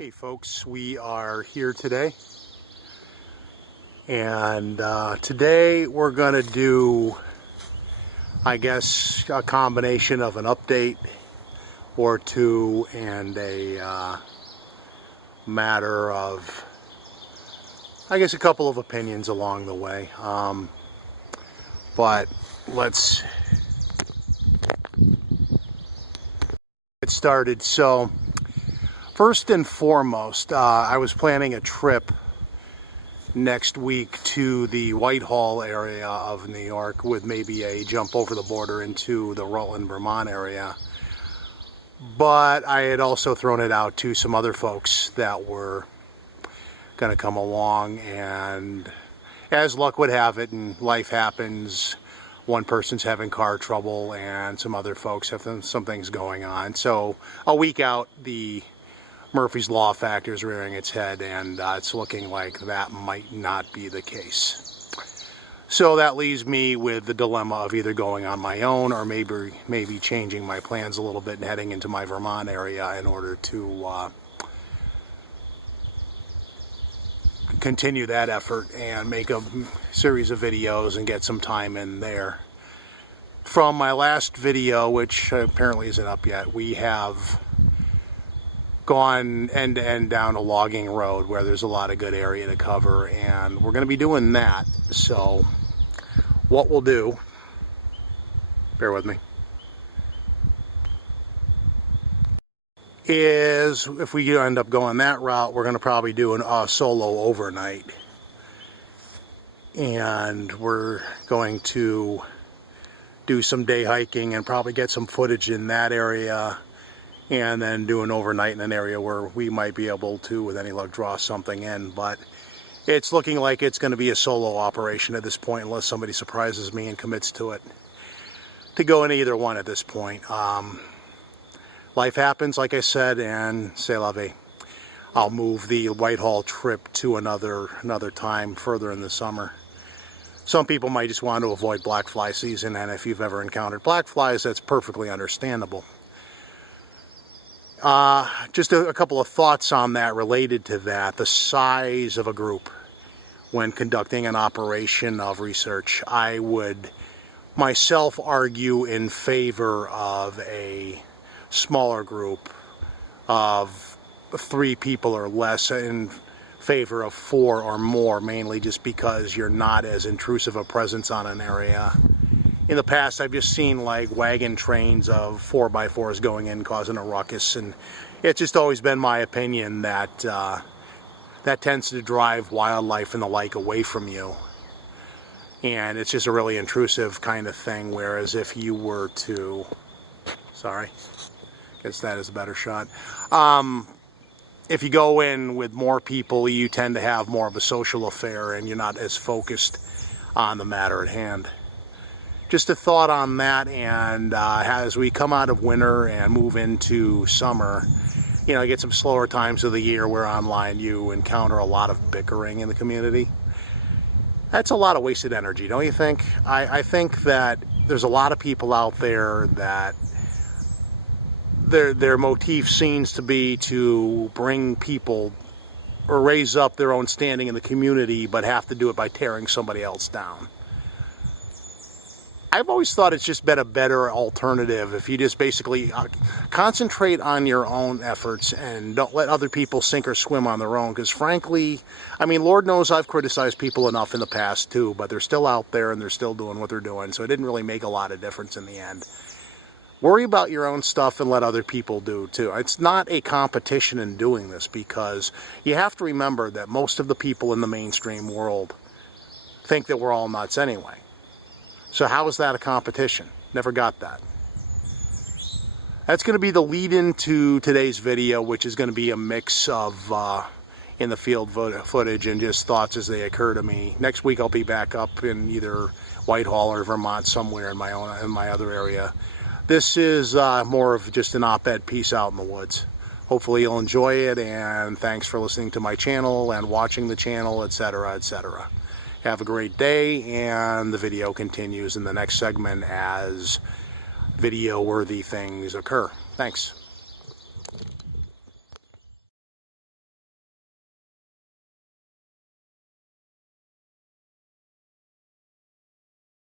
Hey folks, we are here today, and today we're going to do, I guess, a combination of an update or two and a matter of, I guess, a couple of opinions along the way. But let's get started. So first and foremost, I was planning a trip next week to the Whitehall area of New York with maybe a jump over the border into the Rutland, Vermont area. But I had also thrown it out to some other folks that were going to come along, and as luck would have it, and life happens, one person's having car trouble and some other folks have some things going on. So a week out, the Murphy's Law factor is rearing its head, and it's looking like that might not be the case. So that leaves me with the dilemma of either going on my own or maybe changing my plans a little bit and heading into my Vermont area in order to continue that effort and make a series of videos and get some time in there. From my last video, which apparently isn't up yet, we have gone end to end down a logging road where there's a lot of good area to cover, and we're going to be doing that. So what we'll do, bear with me, is if we end up going that route, we're going to probably do a solo overnight, and we're going to do some day hiking and probably get some footage in that area, and then do an overnight in an area where we might be able to, with any luck, draw something in. But it's looking like it's going to be a solo operation at this point, unless somebody surprises me and commits to it, to go in either one at this point. Life happens, like I said, and c'est la vie. I'll move the Whitehall trip to another time further in the summer. Some people might just want to avoid black fly season, and if you've ever encountered black flies, that's perfectly understandable. Just a couple of thoughts on that related to that. The size of a group when conducting an operation of research, I would myself argue in favor of a smaller group of 3 people or less, in favor of 4 or more, mainly just because you're not as intrusive a presence on an area. In the past, I've just seen like wagon trains of 4x4s going in, causing a ruckus, and it's just always been my opinion that that tends to drive wildlife and the like away from you, and it's just a really intrusive kind of thing. Whereas if you were to, sorry, guess that is a better shot. If you go in with more people, you tend to have more of a social affair, and you're not as focused on the matter at hand. Just a thought on that. And as we come out of winter and move into summer, you know, get some slower times of the year where online you encounter a lot of bickering in the community. That's a lot of wasted energy, don't you think? I think that there's a lot of people out there that their motif seems to be to bring people or raise up their own standing in the community, but have to do it by tearing somebody else down. I've always thought it's just been a better alternative if you just basically concentrate on your own efforts and don't let other people sink or swim on their own. Because frankly, I mean, Lord knows I've criticized people enough in the past too, but they're still out there and they're still doing what they're doing, so it didn't really make a lot of difference in the end. Worry about your own stuff and let other people do too. It's not a competition in doing this, because you have to remember that most of the people in the mainstream world think that we're all nuts anyway. So how is that a competition? Never got that. That's going to be the lead into today's video, which is going to be a mix of in the field footage and just thoughts as they occur to me. Next week I'll be back up in either Whitehall or Vermont, somewhere in my other area. This is more of just an op-ed piece out in the woods. Hopefully you'll enjoy it, and thanks for listening to my channel and watching the channel, etc., etc. Have a great day, and the video continues in the next segment as video-worthy things occur. Thanks.